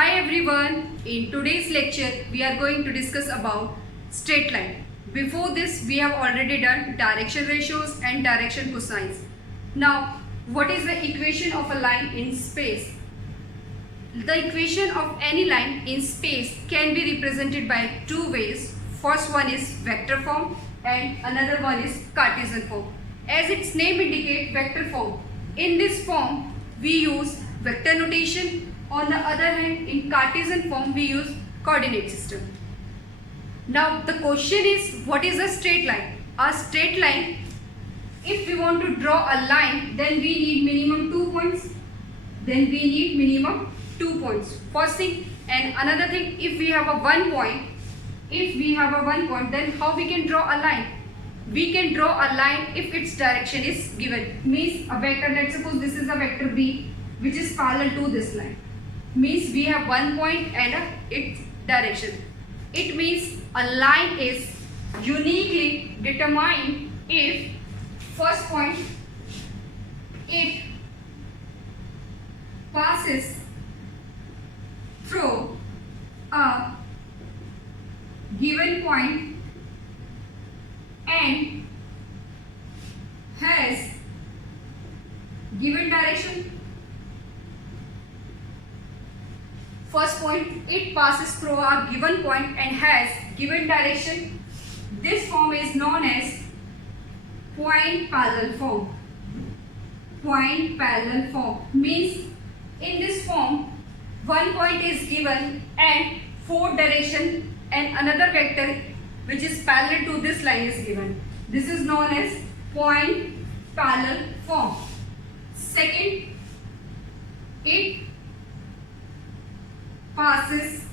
Hi everyone, in today's lecture we are going to discuss about straight line. Before this we have already done direction ratios and direction cosines. Now what is the equation of a line in space? The equation of any line in space can be represented by two ways. First one is vector form and another one is Cartesian form. As its name indicates, vector form. In this form we use vector notation. On the other hand, in Cartesian form we use coordinate system. Now the question is, what is a straight line? A straight line, if we want to draw a line, then we need minimum 2 points. First thing, and another thing, if we have a 1 point, then how we can draw a line? We can draw a line if its direction is given. Means a vector, let's suppose this is a vector B which is parallel to this line. Means we have 1 point and its direction. It means a line is uniquely determined if first point it passes through a given point and has given direction. First point, it passes through a given point and has given direction. This form is known as point parallel form. Point parallel form means in this form 1 point is given and 4 direction and another vector which is parallel to this line is given. This is known as point parallel form. Second, it passes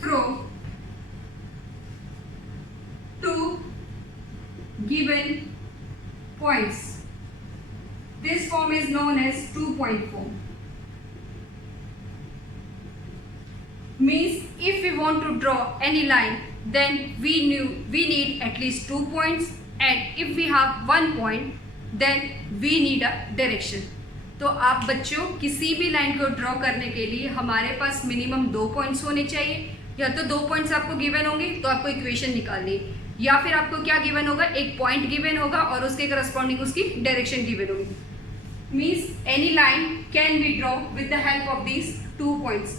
through two given points. This form is known as 2-point form. Means if we want to draw any line, then we need at least 2 points, and if we have 1 point, then we need a direction. तो आप बच्चों किसी भी line को draw करने के लिए हमारे पास मिनिमम 2 पॉइंट्स होने चाहिए. या तो 2 पॉइंट्स आपको गिवन होंगे तो आपको इक्वेशन निकालनी है, या फिर आपको क्या गिवन होगा, एक पॉइंट गिवन होगा और उसके करस्पॉन्डिंग उसकी डायरेक्शन गिवन होगी. Means any line can be draw with the help of these 2 points.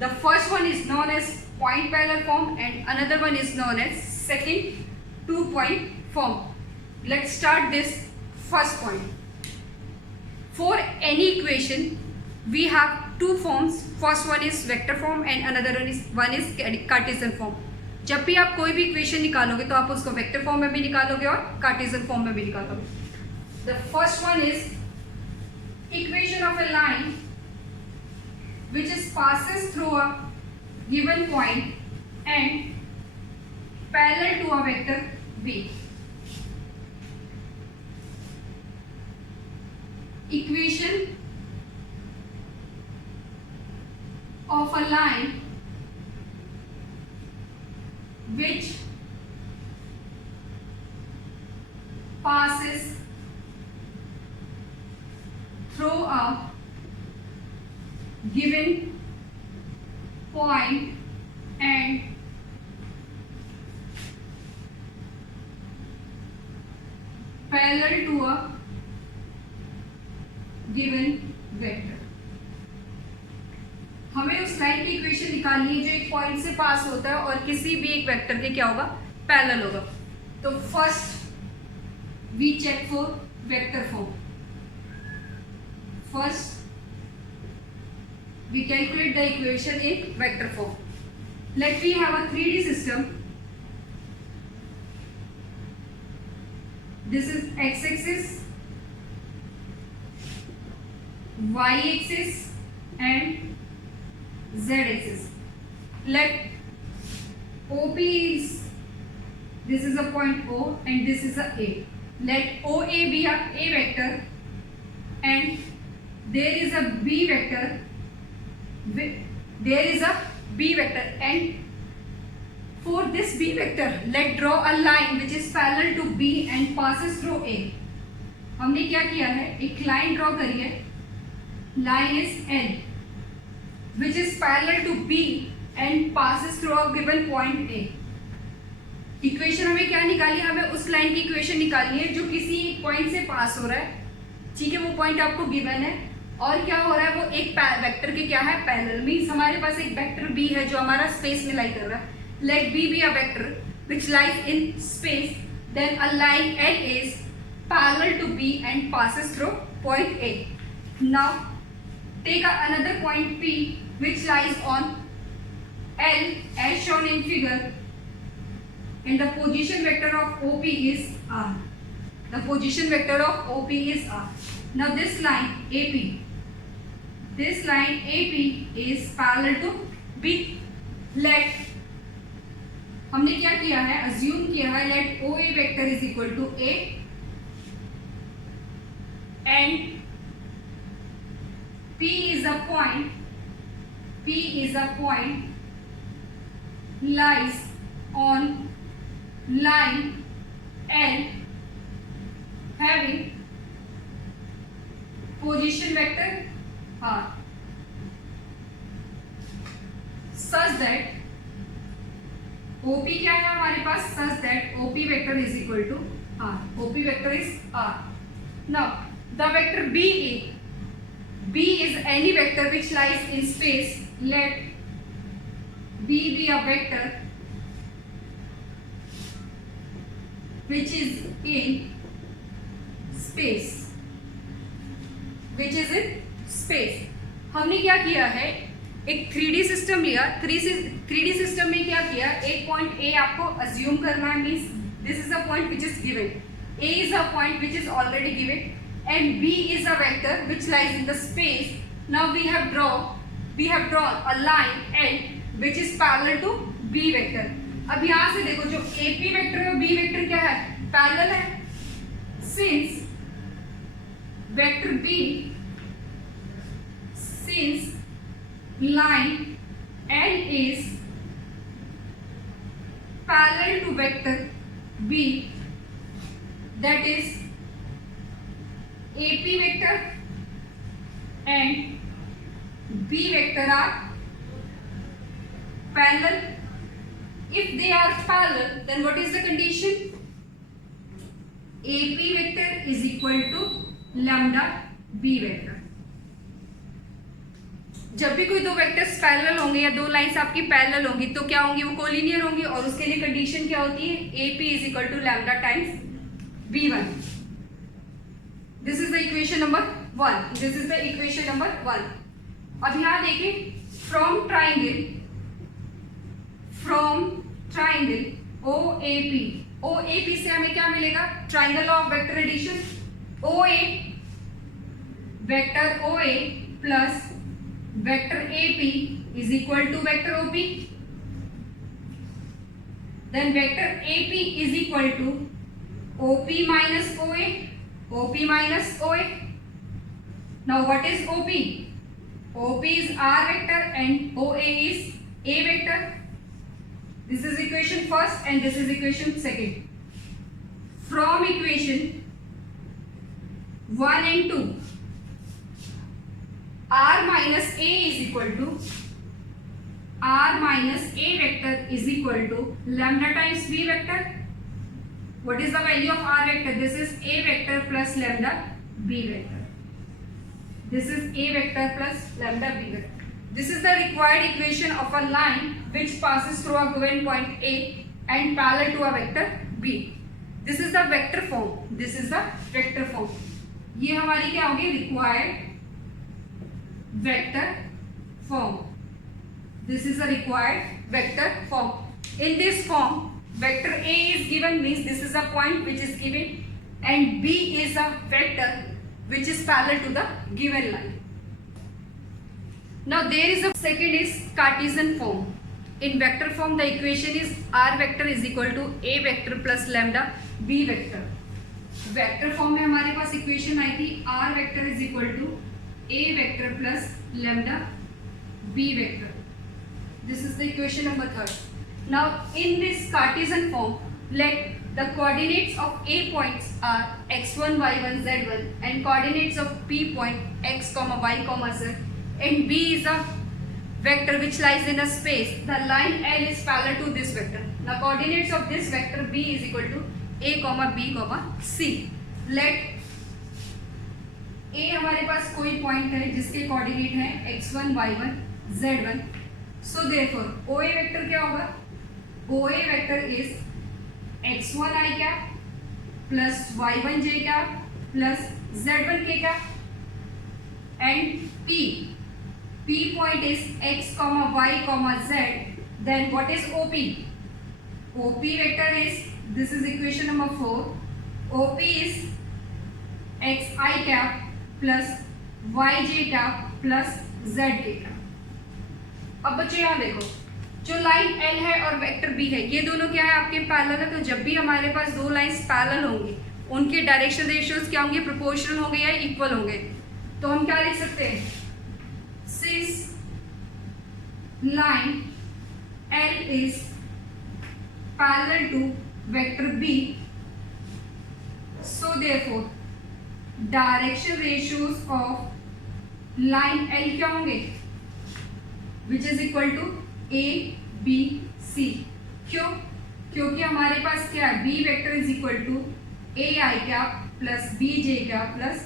The first one is known as point parallel form and another one is known as second 2-point form. Let's start this first point. For any equation we have 2 forms. First one is vector form and another one is Cartesian form. जब भी आप कोई भी equation निकालोगे तो आप उसको vector form में भी निकालोगे और कार्टेशियन फॉर्म में भी निकालोगे. The first one is equation of a line which is passes through a given point and parallel to a vector B. Equation of a line which passes through a given point and parallel to a given vector. हमें उस line की equation निकालनी है जो एक point से पास होता है और किसी भी एक वेक्टर के क्या होगा, पैरेलल होगा. तो first we check for vector form. First we calculate the equation in vector form. Let me have a 3D system. This is x-axis, y-axis and z-axis. Let OP is, this is a point O and this is a A. Let OA be a vector and there is a B vector. There is a B vector and for this B vector let draw a line which is parallel to B and passes through A. हमने क्या किया है, एक line draw करी है, line is L which is parallel to B and passes through a given point A. Equation हमें क्या निकाली है, हमें उस लाइन की इक्वेशन निकालनी है जो किसी पॉइंट से पास हो रहा है, ठीक है, वो पॉइंट आपको गिवन है और क्या हो रहा है, वो एक वेक्टर के क्या है, पैरेलल। मींस हमारे पास एक वेक्टर B है जो हमारा स्पेस में लाई कर रहा है। Let B B a vector which lies in space, then a line L is parallel to B and passes through point A. Now take another point P which lies on L as shown in figure, and the position vector of OP is R. The position vector of OP is R. Now this line AP is parallel to B. Let हमने क्या किया है, assume किया है, let OA vector is equal to A and P is a point lies on line L having position vector R such that OP क्या है हमारे पास, such that OP vector is equal to R. OP vector is R. Now the vector B is any vector which lies in space. Let B be a vector which is in space. हमने क्या किया है, एक 3D system लिया, 3D system में क्या किया, एक पॉइंट A आपको अज्यूम करना है, means this is a point which is given, A is a point which is already given and B is a vector which lies in the space. Now we have drawn a line L which is parallel to B vector. अब यहाँ से देखो जो AP vector और B vector क्या है, parallel है. Since line L is parallel to vector B, that is AP vector and B vector are parallel. If they are parallel, then what is the condition? AP vector is equal to lambda B vector. जब भी कोई दो vectors parallel होंगे या दो lines आपकी parallel होंगी तो क्या होंगी, वो कोलिनियर होंगी, और उसके लिए कंडीशन क्या होती है, AP is equal to lambda times B1. This is the equation number 1. अब यहाँ देखिए, फ्रॉम ट्राइंगल OAP से हमें क्या मिलेगा, triangle of vector addition, vector OA plus vector AP is equal to vector OP. Then vector AP is equal to OP minus OA. Now what is OP? OP is R vector and OA is A vector. This is equation first and this is equation second. From equation 1 and 2, R minus A vector is equal to lambda times B vector. What is the value of R vector? This is A vector plus lambda B vector. This is the required equation of a line which passes through a given point A and parallel to a vector B. This is the vector form. ये हमारी क्या होगी, required vector form. This is a required vector form. In this form, vector A is given, means this is a point which is given, and B is a vector which is parallel to the given line. Now there is a second is Cartesian form. In vector form, the equation is R vector is equal to A vector plus lambda B vector. Vector form में हमारे पास equation आई थी, R vector is equal to A vector plus lambda B vector. This is the equation number 3. Now in this Cartesian form, let the coordinates of A points are x1, y1, z1 and coordinates of P point x, y, z, and B is a vector which lies in a space, the line L is parallel to this vector. Now coordinates of this vector B is equal to A, B, C. Let A हमारे पास कोई point है जिसके coordinate है x1, y1, z1. So therefore OA vector क्या होगा? OA vector is x1 i cap plus y1 j cap plus z1 k cap and P point is x, y, z. Then what is OP? OP vector is, this is equation number 4. OP is xi cap plus yj cap plus zk cap. अब बच्चों यहाँ देखो, जो line L है और vector B है, ये दोनों क्या है? आपके पैरेलल है. तो जब भी हमारे पास दो लाइंस पैरेलल होंगी, उनके डायरेक्शन रेशियोज क्या होंगे? प्रोपोर्शनल होंगे या इक्वल होंगे. तो हम क्या लिख सकते हैं? Since line L is parallel to vector B, so therefore direction ratios of line L क्या होंगे? Which is equal to A, B, C. क्यों? क्योंकि हमारे पास क्या है? B vector is equal to A I cap plus B J cap plus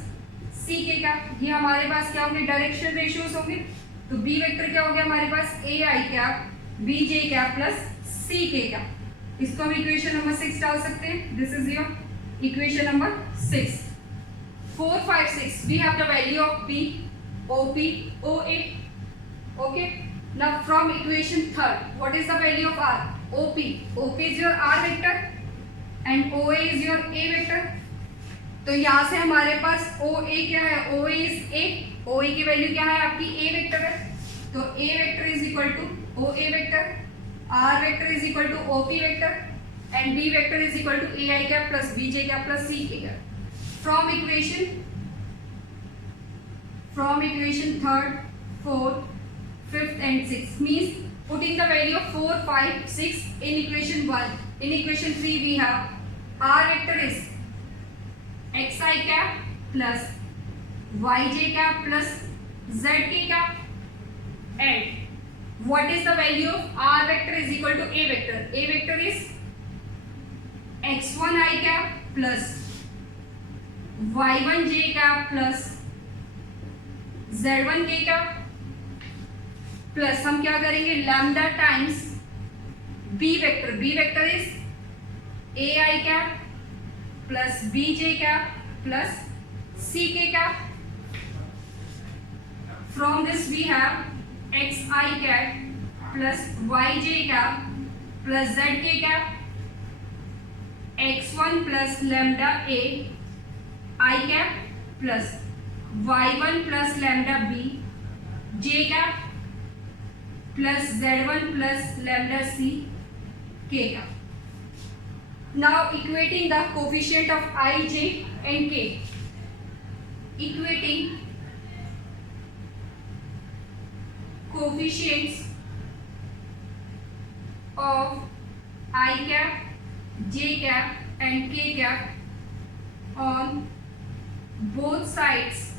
C K cap. ये हमारे पास क्या होंगे? डायरेक्शन रेशियोज होंगे. तो B वेक्टर क्या हो गया हमारे पास? A I cap B J cap plus C K cap. इसको हम इक्वेशन नंबर 6 डाल सकते हैं. This is your equation number 6. 4, 5, 6 we have the value of P, OP, OA. Okay. Now from equation 3rd, what is the value of R? OP. OP is your R vector and OA is your A vector. तो यहाँ से हमारे पास OA क्या है? OA is A. OA की value क्या है? आपकी A वेक्टर है. तो A vector is equal to OA vector, R vector is equal to OP vector and B vector is equal to AI cap plus BJ cap plus C cap. From equation 3rd, 4th, 5th and 6th means putting the value of 4, 5, 6 in equation 1. In equation 3 we have R vector is xi cap plus yj cap plus zk cap, and what is the value of R vector is equal to A vector? A vector is x1 I cap plus y1 j cap plus z1 k cap plus हम क्या करेंगे? Lambda times B vector. B vector is A I cap plus BJ cap plus CK cap. From this we have XI cap plus YJ cap plus ZK cap, X1 plus lambda A I cap plus Y1 plus lambda B J cap plus Z1 plus lambda C K cap. Now equating the coefficient of I, J and K. Equating coefficients of I cap, J cap and K cap on both sides,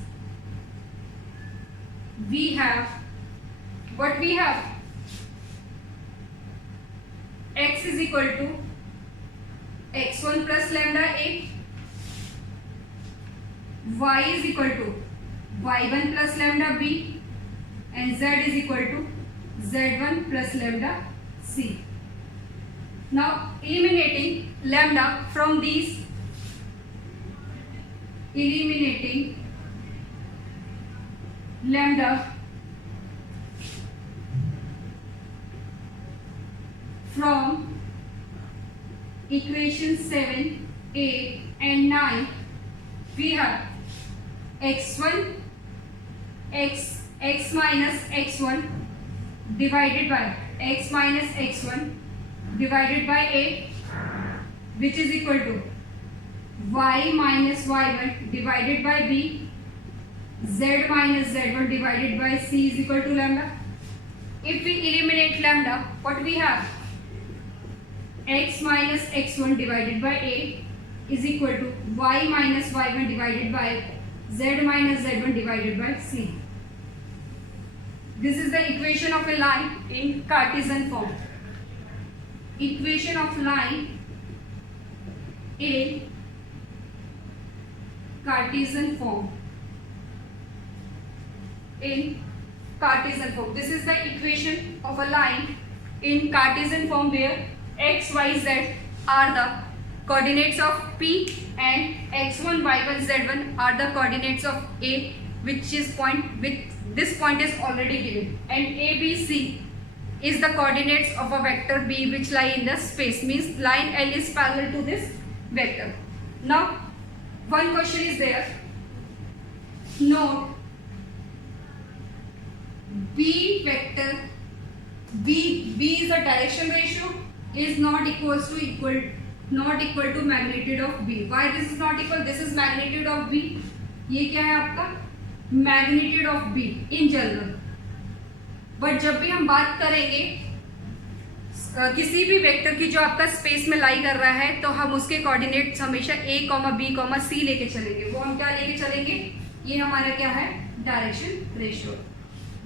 we have what we have? X is equal to x1 plus lambda A, y is equal to y1 plus lambda B, and z is equal to z1 plus lambda C. Now eliminating lambda from these, eliminating lambda from equation 7, 8 and 9, we have x1 x minus x1 divided by x minus x1 divided by a, which is equal to y minus y1 divided by b, z minus z1 divided by c is equal to lambda. If we eliminate lambda, what we have? X minus x1 divided by a is equal to y minus y1 divided by z minus z1 divided by c. This is the equation of a line in Cartesian form. Equation of line in Cartesian form. In Cartesian form. This is the equation of a line in Cartesian form where x, y, z are the coordinates of P and x1, y1, z1 are the coordinates of A, which is this point is already given, and A, B, C is the coordinates of a vector B which lie in the space, means line L is parallel to this vector. Now one question is there. Note B vector, B is a direction ratio, is not equal to magnitude of B. Why this is not equal? This is magnitude of B. ये क्या है आपका magnitude of B in general. But जब भी हम बात करेंगे किसी भी वेक्टर की जो आपका स्पेस में लाई कर रहा है, तो हम उसके कोऑर्डिनेट्स हमेशा a, b, c लेके चलेंगे. वो हम क्या लेके चलेंगे? ये हमारा क्या है? Direction ratio.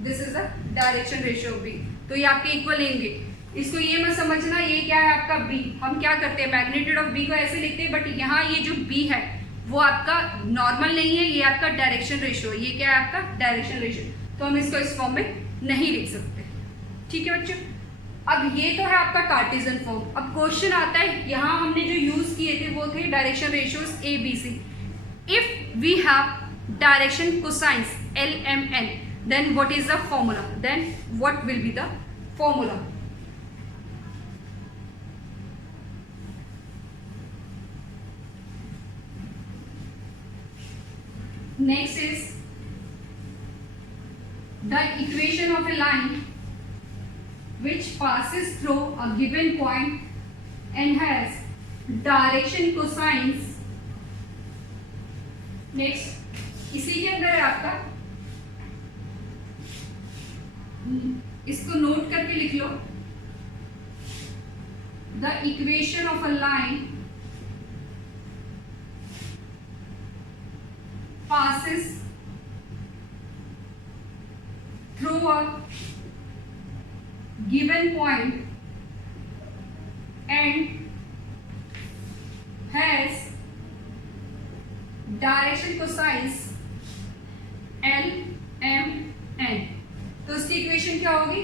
This is the direction ratio b. तो ये आपके इक्वल लेंगे. इसको ये मत समझना ये क्या है आपका b. हम क्या करते हैं, मैग्नीट्यूड ऑफ b को ऐसे लिखते हैं, बट यहाँ ये जो b है वो आपका नॉर्मल नहीं है, ये आपका डायरेक्शन रेशियो. ये क्या है आपका डायरेक्शन रेशियो. तो हम इसको इस फॉर्म में नहीं लिख सकते. ठीक है बच्चों. अब ये तो है आपका कार्टेशियन फॉर्म. अब क्वेश्चन आता है, यहाँ हमने जो यूज किए थे वो थे direction ratios A B C. If we have direction cosines L M N, then what is the formula? Then what will be the formula? Next is the equation of a line which passes through a given point and has direction cosines. Next इसी के अंदर है आपका, इसको note करके लिख लो. The equation of a line passes through a given point and has direction cosines L M N. तो उसकी इक्वेशन क्या होगी?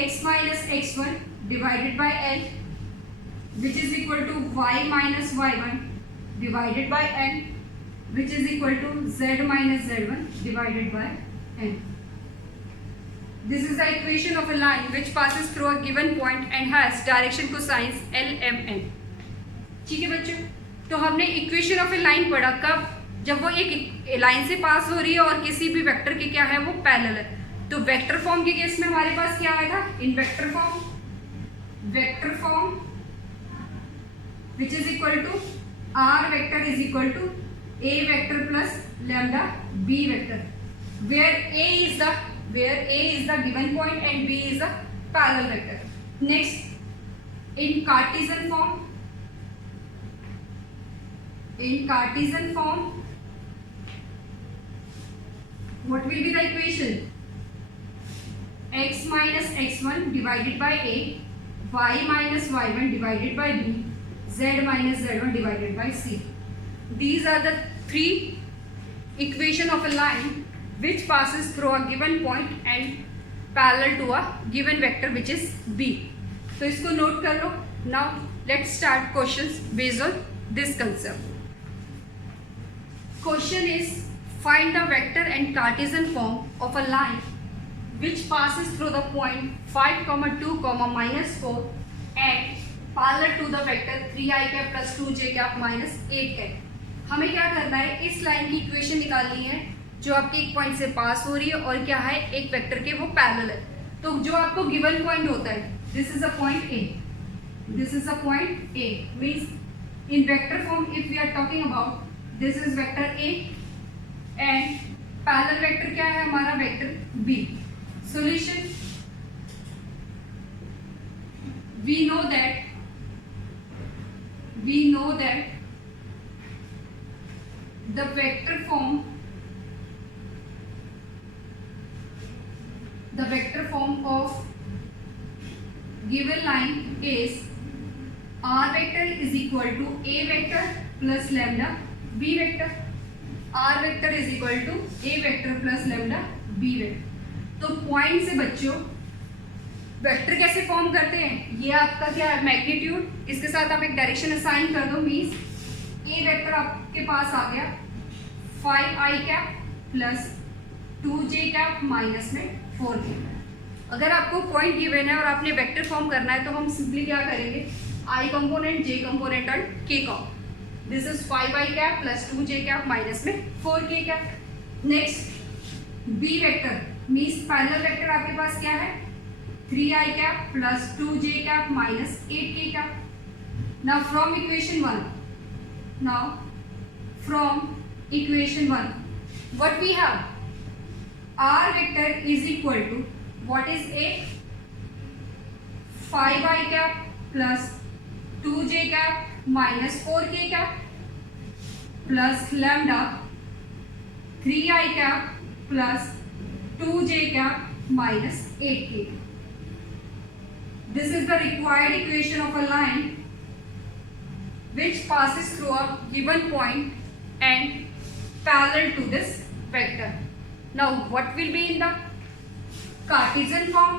x minus x1 divided by L, which is equal to y minus y1 divided by N, which is equal to z minus z1 divided by N. This is the equation of a line which passes through a given point and has direction cosines L M N. ठीक है बच्चों. तो हमने equation of A line पढ़ा कब? जब वो एक लाइन से पास हो रही है और किसी भी वेक्टर के क्या है वो पैरेलल है. तो वेक्टर फॉर्म के केस में हमारे पास क्या आएगा? इन vector form which is equal to r vector is equal to a vector plus lambda b vector, where a is the given point and b is the parallel vector. Next, in Cartesian form, what will be the equation? X minus x1 divided by a, y minus y1 divided by b, z minus z1 divided by c. These are the three equation of a line which passes through a given point and parallel to a given vector which is b. तो इसको note कर लो. Now let's start questions based on this concept. Question is, find the vector and Cartesian form of a line which passes through the point 5, 2, minus 4 and parallel to the vector 3i cap plus 2j cap minus 8 cap. हमें क्या करना है? इस line की equation निकालनी है जो आपके एक पॉइंट से पास हो रही है और क्या है एक वेक्टर के वो पैरेलल है. तो जो आपको गिवन पॉइंट होता है, this is a point A, this is a point A, means in vector form if we are talking about, this is vector A and parallel vector क्या है हमारा? Vector B. Solution, we know that the vector form given line is r vector is equal to a vector plus lambda b vector. r vector is equal to a vector plus lambda b vector. तो point से बच्चों vector कैसे form करते हैं, ये आपका क्या है मैग्नीट्यूड, इसके साथ आप एक डायरेक्शन असाइन कर दो, मीन्स ए वेक्टर आपके पास आ गया 5i cap plus 2j cap minus में 4k. अगर आपको पॉइंट गिवन है और आपने वेक्टर फॉर्म करना है तो हम सिंपली क्या करेंगे, i कंपोनेंट, j कंपोनेंट और k component. This is 5i cap plus 2j cap minus में 4k cap. Next b vector means parallel vector आपके पास क्या है 3i cap plus 2j cap minus 8k cap. Now from equation 1 what we have, r vector is equal to what is a 5i cap plus 2j cap minus 4k cap plus lambda 3i cap plus 2j cap minus 8k. This is the required equation of a line which passes through a given point and parallel to this vector. Now what will be in the Cartesian form?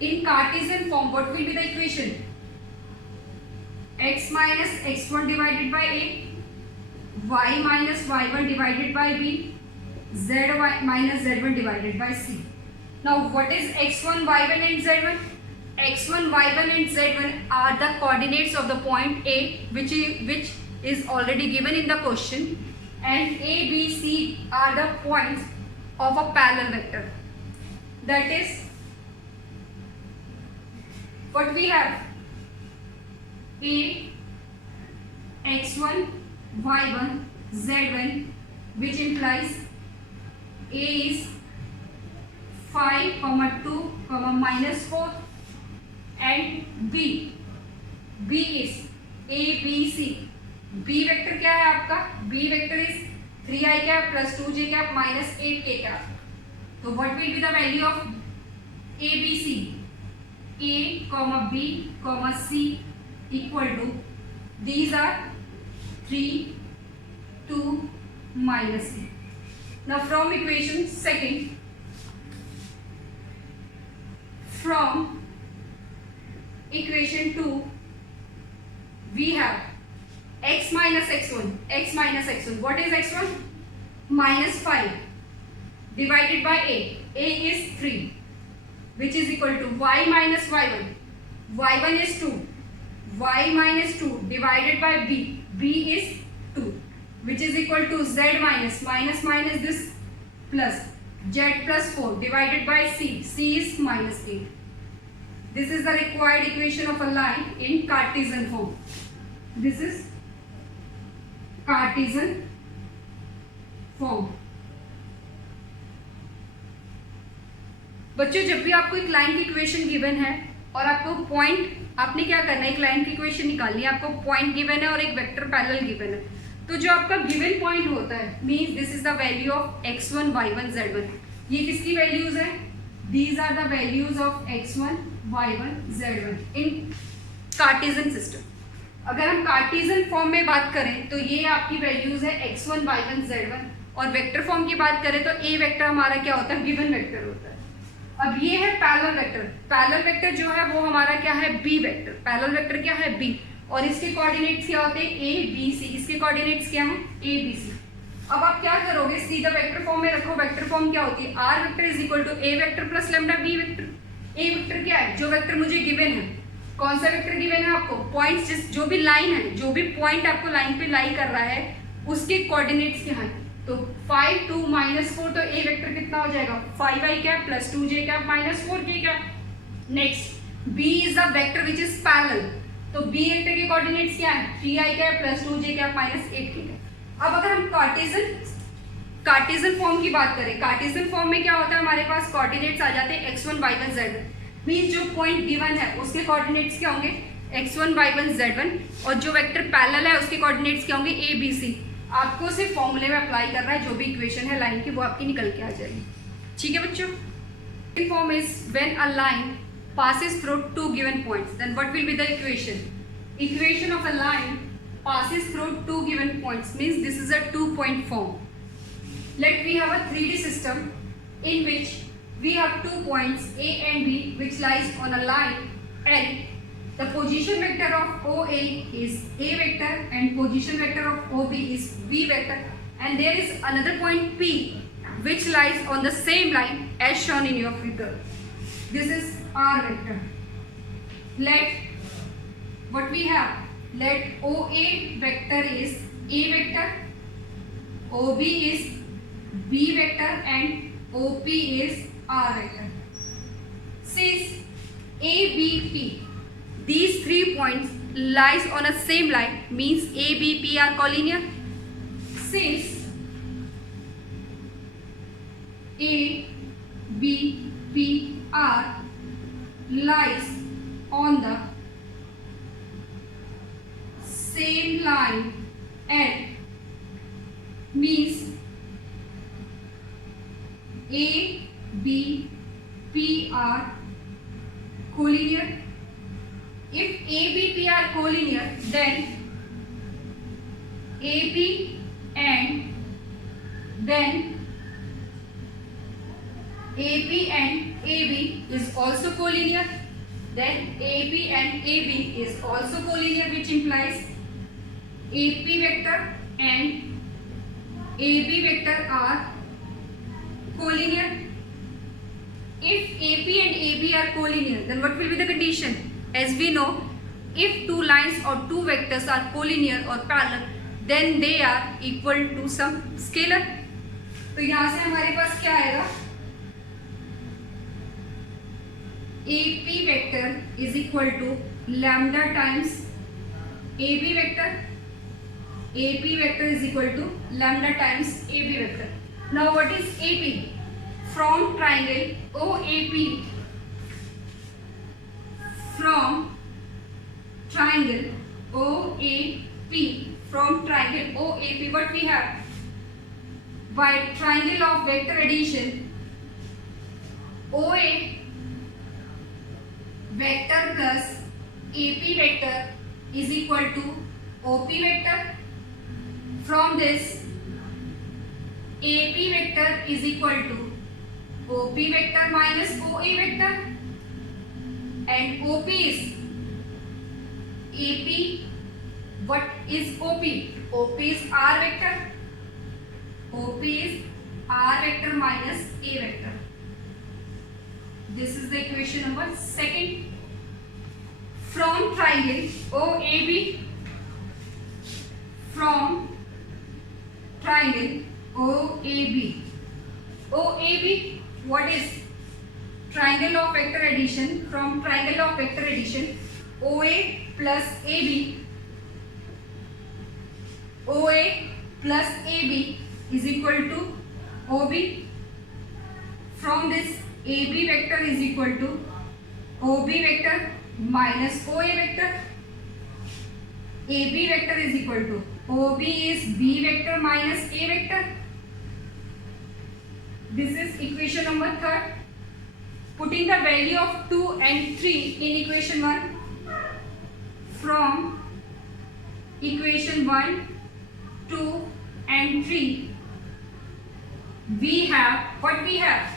In Cartesian form, what will be the equation? X minus x1 divided by a, y minus y1 divided by b, z minus z1 divided by c. Now what is x1, y1 and z1? x1, y1 and z1 are the coordinates of the point A, which is already given in the question, and a, b, c are the points of a parallel vector. That is what we have, a, x1, y1, z1, which implies a is 5, 2, minus 4, and b is a, b, c. b vector क्या है आपका, b vector is 3i cap plus 2j cap minus 8k cap. तो what will be the value of a, b, c? a, b, c equal to these are 3, 2 minus a. Now from equation second, from equation 2 we have x minus x1. What is x1? Minus 5 divided by a is 3, which is equal to y minus y1 is 2, y minus 2 divided by b is 2, which is equal to z minus this plus z plus 4 divided by c is minus 8. This is the required equation of a line in Cartesian form. This is Cartesian form. बच्चों जब भी आपको एक line की equation given है और आपको point, आपने क्या करना है, एक लाइन की इक्वेशन निकालनी है, आपको पॉइंट गिवन है और एक वेक्टर पैरेलल गिवन है. तो जो आपका गिवन पॉइंट होता है means this is the value of x1, y1, z1. ये किसकी वैल्यूज है? These are the values of x1, y1, z1 in Cartesian system. अगर हम कार्टेशियन फॉर्म में बात करें तो ये आपकी वैल्यूज है x1, y1, z1. और वेक्टर फॉर्म की बात करें तो a वेक्टर हमारा क्या होता है, गिवन वेक्टर होता है. अब ये है पैरेलल वेक्टर. पैरेलल वेक्टर जो है वो हमारा क्या है, b वेक्टर. पैरेलल वेक्टर क्या है, b, और इसके कोऑर्डिनेट्स क्या होते हैं, a, b, c. इसके कोऑर्डिनेट्स क्या हैं, a, b, c. अब आप क्या करोगे, सीधा वेक्टर फॉर्म में रखो. वेक्टर फॉर्म क्या होती है, r vector is equal to a vector plus lambda b vector. a vector क्या है, जो वेक्टर मुझे गिवन है. कौन सा वेक्टर गिवन है आपको, पॉइंट्स, जो भी लाइन है, जो भी पॉइंट आपको लाइन पे लाई कर रहा है उसके कोऑर्डिनेट्स क्या है. तो 5, 2 माइनस 4, तो a वेक्टर कितना हो जाएगा, 5i cap plus 2j cap minus 4k cap. Next b is the vector which is parallel. तो b वेक्टर के कोऑर्डिनेट्स क्या है, 3i cap plus 2j cap minus 8k cap. अब अगर हम कार्टेशियन फॉर्म की बात करें, कार्टेशियन फॉर्म में क्या होता है, हमारे पास कोऑर्डिनेट्स आ जाते हैं x1, y1, z1. मींस जो पॉइंट गिवन है उसके कोऑर्डिनेट्स क्या होंगे, x1, y1, z1, और जो वेक्टर पैरेलल है उसके कोऑर्डिनेट्स क्या होंगे, a, b, c. आपको सिर्फ फॉर्मूले में अप्लाई करना है, जो भी इक्वेशन है लाइन की वो आपकी निकल के आ जाएगी। ठीक है बच्चों। Form is when a line passes through two given points, then what will be the equation? Equation of a line passes through two given points means this is a 2-point form. Let we have a 3D system in which we have 2 points A and B which lies on a line, and the position vector of OA is A vector and position vector of OB is B vector, and there is another point P which lies on the same line as shown in your figure. This is R vector. Let what we have, let OA vector is A vector, OB is B vector and OP is R vector. Since ABP, these 3 points lies on a same line means ABP are collinear. Since ABP are lies on the same line and means A, B, P are collinear. If A, B, P are collinear, then AB and then AP and AB is also collinear, then AP and AB is also collinear, which implies AP vector and AB vector are collinear. If AP and AB are collinear, then what will be the condition? As we know, if two lines or two vectors are collinear or parallel, then they are equal to some scalar. तो यहाँ से हमारे पास क्या आएगा? AP vector is equal to lambda times AB vector. AP vector is equal to lambda times AB vector. Now what is AP? From triangle OAP, from triangle OAP, from triangle OAP, what we have? By triangle of vector addition, OA vector plus AP vector is equal to OP vector. From this, AP vector is equal to OP vector minus OA vector, and OP is AP. What is OP? OP is R vector. OP is R vector minus A vector. This is the equation number 2. From triangle OAB, from triangle OAB, what is triangle of vector addition? From triangle of vector addition, OA plus AB, OA plus AB is equal to OB. From this, AB vector is equal to OB vector minus OA vector. AB vector is equal to OB is B vector minus A vector. This is equation number 3. Putting the value of 2 and 3 in equation 1. From equation 1, 2 and 3, we have what we have?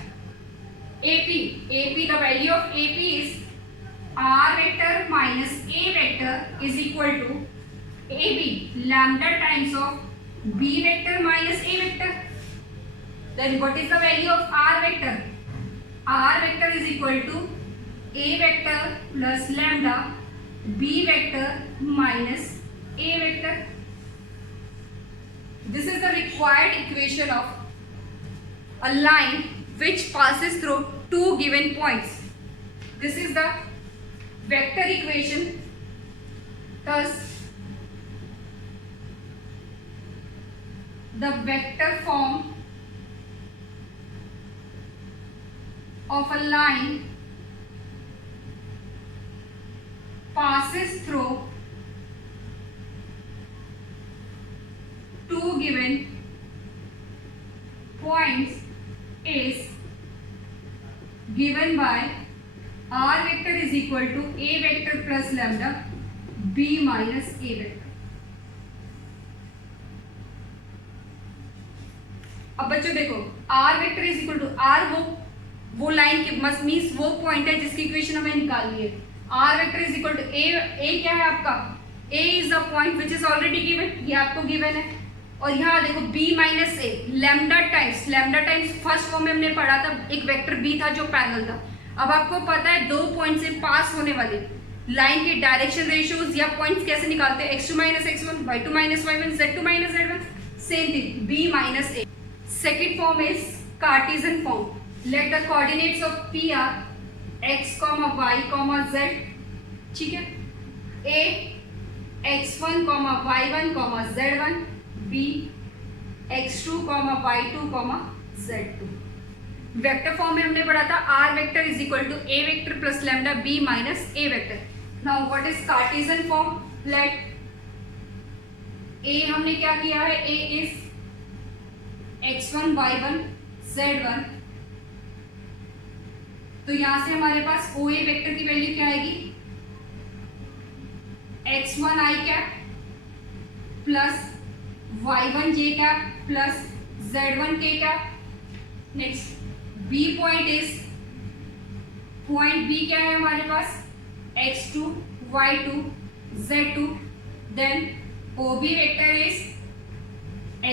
AP. The value of AP is R vector minus A vector is equal to AB, lambda times of B vector minus A vector. Then what is the value of R vector? R vector is equal to A vector plus lambda B vector minus A vector. This is the required equation of a line which passes through two given points. This is the vector equation. Thus, the vector form of a line passes through two given points is given by r vector is equal to a vector plus lambda b minus a vector. अब बच्चों देखो r vector is equal to r वो line के must means वो point है जिसकी equation हमें निकालनी है. r vector is equal to a क्या है आपका, a is the point which is already given, ये आपको गिवन है. और यहाँ देखो b minus a lambda times first form में हमने पढ़ा था, एक वेक्टर b था जो पैरेलल था. अब आपको पता है दो पॉइंट से पास होने वाले लाइन के डायरेक्शन रेशियोज या पॉइंट्स कैसे निकालते हैं, x2 minus x1, y2 minus y1, z2 minus z1. Same thing b minus a. Second form is Cartesian form. Let the coordinates of P are x, y, z. ठीक है. A x1, y1, z1. B x2, y2, z2. Vector form में हमने पढ़ा था r vector is equal to a vector plus lambda b minus a vector. Now what is Cartesian form? Let a हमने क्या किया है, a is x1, y1, z1. तो यहां से हमारे पास OA वेक्टर की वैल्यू क्या आएगी, x1 i cap plus y1 j cap plus z1 k cap. Next B point is, point B क्या है हमारे पास, x2, y2, z2. Then OB vector is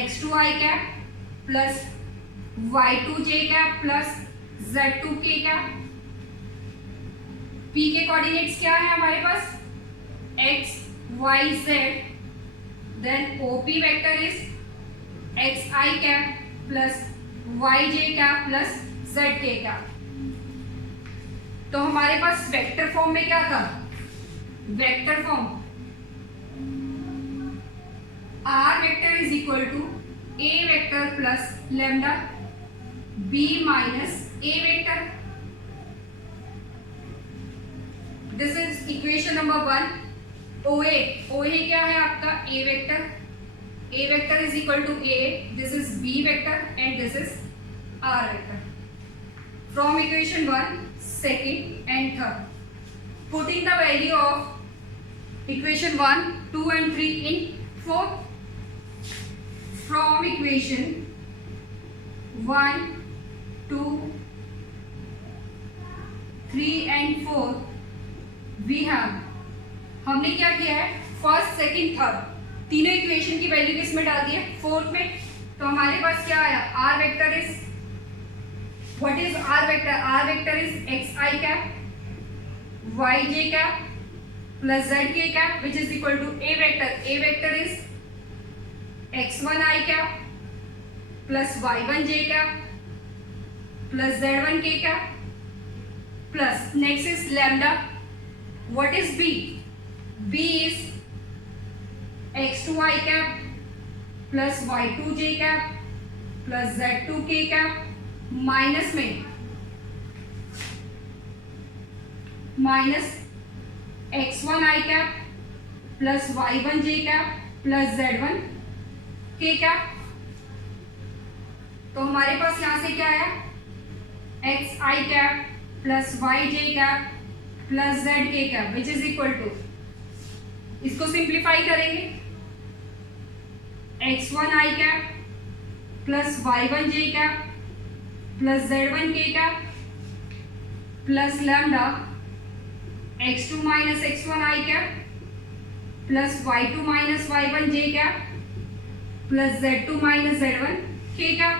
x2 i cap plus y2 j cap plus z2 k cap. P के coordinates क्या है हमारे पास, x, y, z. Then OP vector is xi cap plus yj cap plus zk cap. तो हमारे पास vector form में क्या था, vector form r vector is equal to a vector plus lambda b minus a vector. This is equation number 1. OA क्या है आपका, a vector is equal to a, this is b vector and this is r vector. From equation 1, second and third, putting the value of equation 1, 2 and 3 in 4th. From equation 1, 2, 3 and 4 we have, हमने क्या किया है, first second third तीनों equation की value किस में डाल दी है, फोर्थ में. तो हमारे पास क्या आया, r vector is, what is r vector, r vector is xi cap yj cap plus zk cap which is equal to a vector is x1 i cap plus y1 j cap plus z1 k cap plus next is lambda. What is b is x2 i cap plus y2 j cap plus z2 k cap minus में minus x1 i cap plus y1 j cap plus z1 k cap. तो हमारे पास यहां से क्या आया, x i cap plus y j cap plus z k cap which is equal to, इसको simplify करेंगे, x1 i cap plus y1 j cap plus z1 k cap plus lambda x2 minus x1 i cap plus y2 minus y1 j cap plus z2 minus z1 k cap.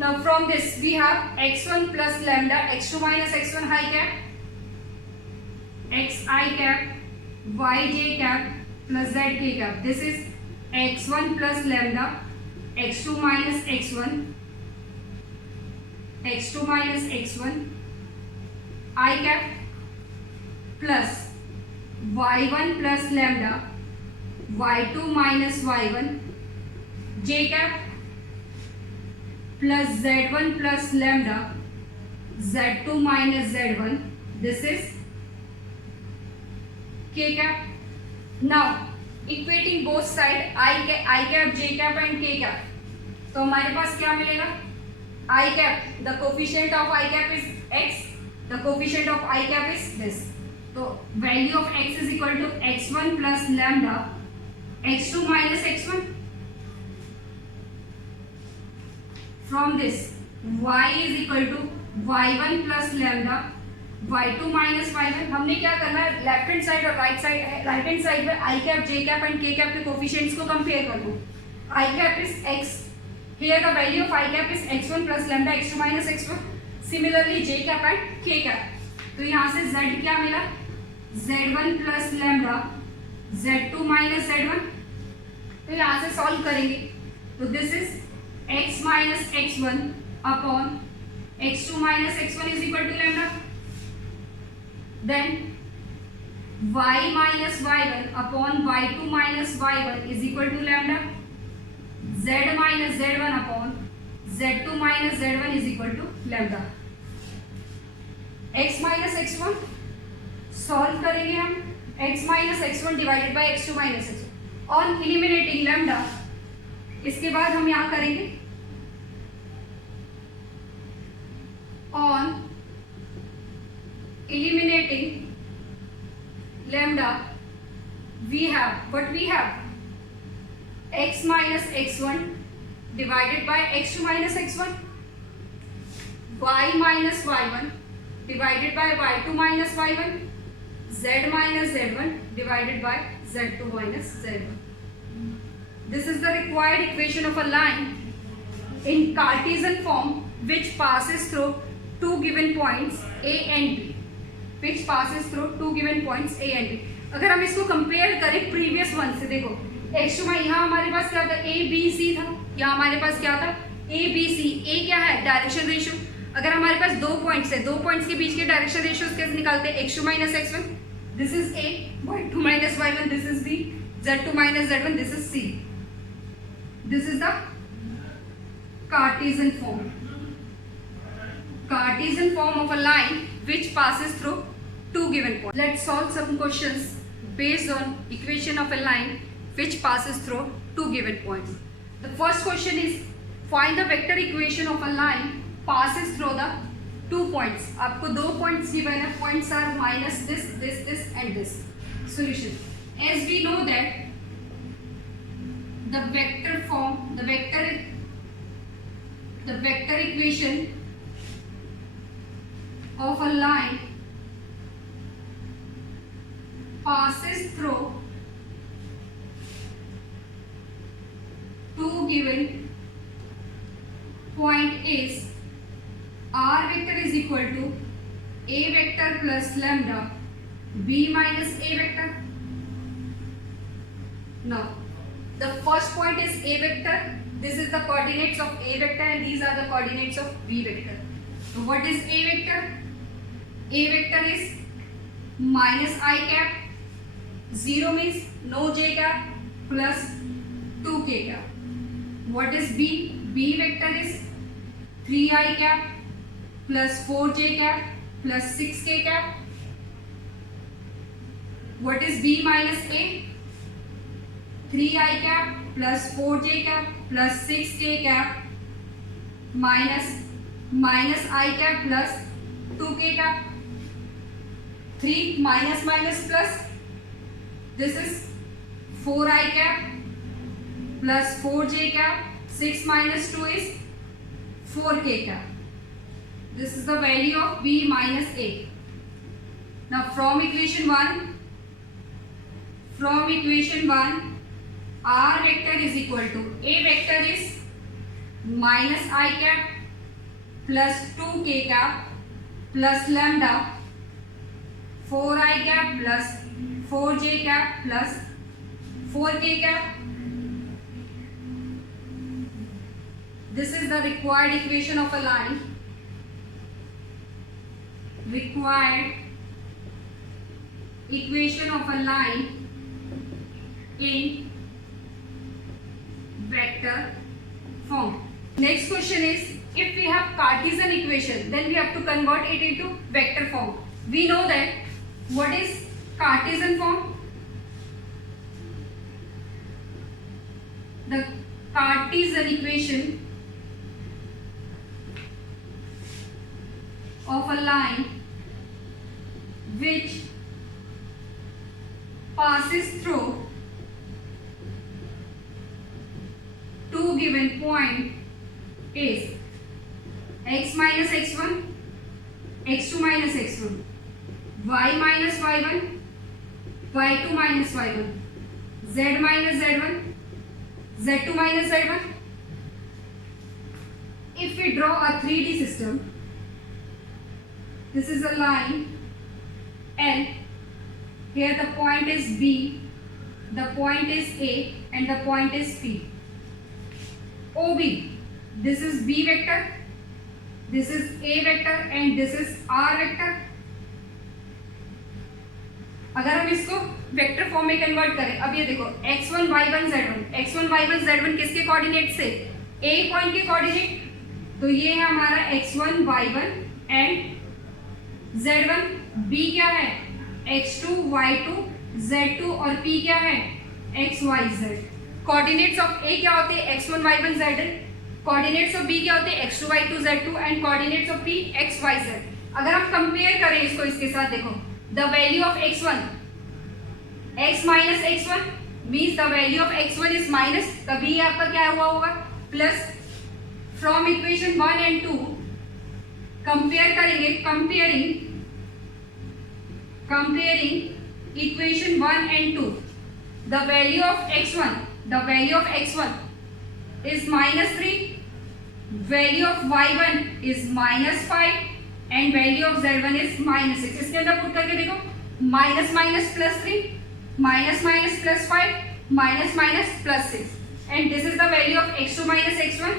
Now from this we have x1 plus lambda x2 minus x1 i cap x I cap y j cap plus z k cap. This is x1 plus lambda x2 minus x1 x2 minus x1 I cap plus y1 plus lambda y2 minus y1 j cap plus z1 plus lambda z2 minus z1. This is k cap. Now equating both side I cap J cap and K cap, तो हमारे पास क्या मिलेगा, I cap, the coefficient of I cap is x, the coefficient of I cap is this, तो value of x is equal to x1 plus lambda x2 minus x1, from this y is equal to y1 plus lambda y2 minus y1। हमने क्या करना है, left hand side और right hand side में I cap J cap and K cap के coefficients को compare कर लो। I cap is x, here the value of I cap is x1 plus lambda x2 minus x1, similarly j cap and k cap, तो यहाँ से z क्या मिला, z1 plus lambda z2 minus z1, तो यहाँ से सॉल्व करेंगे, तो this is x minus x1 upon x2 minus x1 is equal to lambda, then y minus y1 upon y2 minus y1 is equal to lambda, z minus z1 upon z2 minus z1 is equal to lambda, x minus x1 solve करेंगे हम, x minus x1 divided by x2 minus x1 on eliminating lambda, इसके बाद हम यहाँ करेंगे on eliminating lambda, we have what we have, x minus x1 divided by x2 minus x1, y minus y1 divided by y2 minus y1, z minus z1 divided by z2 minus z1. This is the required equation of a line in Cartesian form which passes through two given points a and b, which passes through two given points a and b. अगर हम इसको compare करें previous one से, देखो x2 में यहाँ हमारे पास क्या था, a b c था, यहाँ हमारे पास क्या था a b c, a क्या है डायरेक्शन रेशियो, अगर हमारे पास दो पॉइंट्स है, दो पॉइंट्स के बीच के डायरेक्शन रेशियोज कैसे निकालते हैं, x2 minus x1, this is a, y2 minus y1, this is b, z2 minus z1, this is c, this is the Cartesian form, Cartesian form of a line which passes through two given points. Let's solve some questions based on equation of a line which passes through two given points. The first question is find the vector equation of a line passes through the two points. आपको दो points given है, points are minus this, this, this and this. Solution. As we know that the vector form, the vector equation of a line passes through two given point is r vector is equal to a vector plus lambda b minus a vector. Now the first point is a vector, this is the coordinates of a vector and these are the coordinates of b vector. So what is a vector? A vector is minus I cap, 0 means no j cap, plus 2k cap. What is b? B vector is 3I cap plus 4j cap plus 6k cap. What is b minus a? 3I cap plus 4j cap plus 6k cap minus I cap plus 2k cap. 3 minus minus plus, this is 4I cap plus 4j cap, 6 minus 2 is 4k cap. This is the value of b minus a. Now from equation 1, r vector is equal to, a vector is minus I cap plus 2k cap plus lambda 4I cap plus 4j cap plus 4k cap. This is the required equation of a line. Required equation of a line in vector form. Next question is, if we have Cartesian equation, then we have to convert it into vector form. We know that what is Cartesian form? the Cartesian equation of a line which passes through two given point is x minus x1, x2 minus x1, y minus y1, y2 minus y1, z minus z1, z2 minus z1. If we draw a 3D system, this is a line L. Here the point is B, the point is A, and the point is P. OB, this is B vector, this is A vector, and this is R vector. अगर हम इसको vector form में convert करें, अब ये देखो x1 y1 z1, x1 y1 z1 किसके coordinate से? A पॉइंट के कोऑर्डिनेट. तो ये है हमारा x1 y1 and z1. B क्या है? x2 y2 z2 और p क्या है? x y z. Coordinates of A क्या होते हैं? x1 y1 z1. Coordinates of B क्या होते हैं? x2 y2 z2 and coordinates of P x y z. अगर हम कंपेयर करें इसको इसके साथ, देखो the value of x1 x minus x1 means the value of x1 is minus, तभी आपका क्या हुआ होगा? Plus. From equation 1 and 2 compare करेंगे, comparing equation 1 and 2, the value of x1 is minus 3, value of y1 is minus 5 and value of z1 is minus 6. इसके अंदर put करके देखो, minus minus plus 3, minus minus plus 5, minus minus plus 6, and this is the value of x2 minus x1.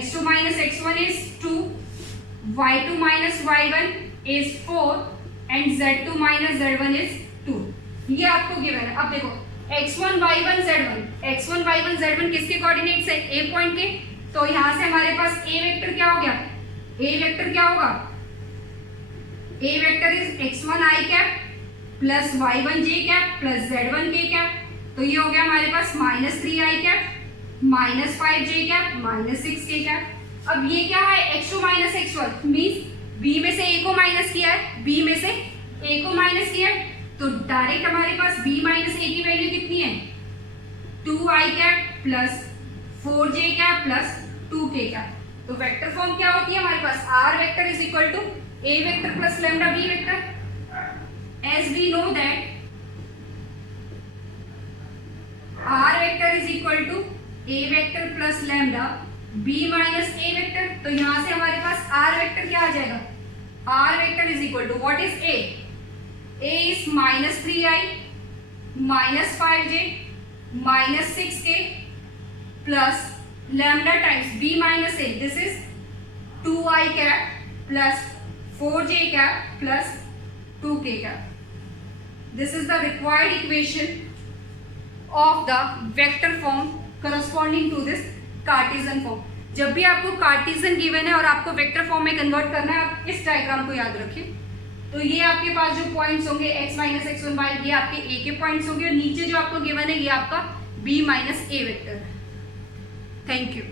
x2 minus x1 is 2, y2 minus y1 is 4 and z2 minus z1 is 2. ये आपको given है. अब देखो x1 y1 z1 किसके coordinates है? A point के. तो यहां से हमारे पास A वेक्टर क्या हो गया? A वेक्टर क्या होगा? A vector is x1 i cap plus y1 j cap plus z1 k cap. तो ये हो गया हमारे पास minus 3 i cap minus 5 j cap minus 6 k cap. अब ये क्या है? x2 minus x1 means B में से A को माइनस किया है, तो डायरेक्ट हमारे पास B माइनस A की वैल्यू कितनी है? 2i cap plus 4j cap plus 2k cap. तो वेक्टर फॉर्म क्या होती है हमारे पास? R vector is equal to A vector plus lambda B vector. As we know that R vector is equal to A vector plus lambda B minus A vector. तो यहां से हमारे पास R वेक्टर क्या आ जाएगा? R vector is equal to what is A? A is minus 3i minus 5j minus 6k plus lambda times B minus A. This is 2i cap plus 4j cap plus 2k cap. This is the required equation of the vector form corresponding to this Cartesian form. जब भी आपको Cartesian given है और आपको vector form में convert करना है, आप इस डायग्राम को याद रखिए. तो ये आपके पास जो पॉइंट्स होंगे x माइनस x1 y, ये आपके a के पॉइंट्स होंगे और नीचे जो आपको गिवन है ये आपका b माइनस a वेक्टर है. Thank you.